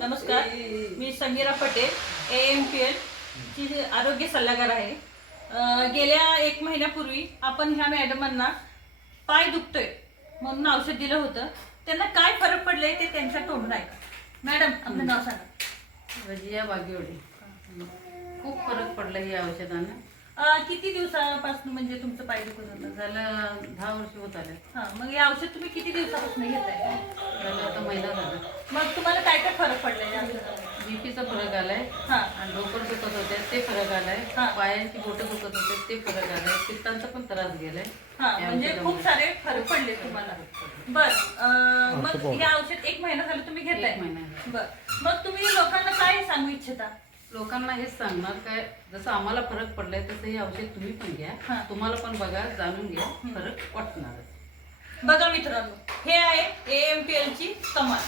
नमस्कार मी Sangeera Patel A M P L ची आरोग्य सल्लागार आहे. गेल्या एक महिन्यापूर्वी आपण ह्या मॅडमांना पाय दुखतोय म्हणून औषध दिलं होतं. त्यांना काय फरक पडले ते त्यांच्या तोंडून ऐका. मॅडम आपलं नाव सांगा. रजिया बागेवडी. खूप फरक पडला या औषधानं. किती दिवसापासून म्हणजे तुमचं पाय दुखत होतं? झालं दहा वर्ष होत आले. हा मग हे औषध तुम्ही किती दिवसापासून घेताय? मग तुम्हाला काय काय फरक पडलाय? बीपीचा फरक आलाय. हा. आणि डोकं दुखत होते ते फरक आलाय. हा. पायांची बोटं दुखत होते ते फरक आलाय. पित्तांचा पण त्रास गेलाय. हा म्हणजे. खूप सारे फरक पडले तुम्हाला. बर मग हे औषध एक महिना झालं तुम्ही घेताय. बर. मग तुम्ही लोकांना काय सांगू इच्छिता? लोकांना हेच सांगणार काय जसं आम्हाला फरक पडलाय तसं हे औषध तुम्ही पण हा. घ्या तुम्हाला पण बघा जाणून घ्या फरक वाटणारच बघा मित्रांनो हे आहे ए एम पी एल ची कमाल.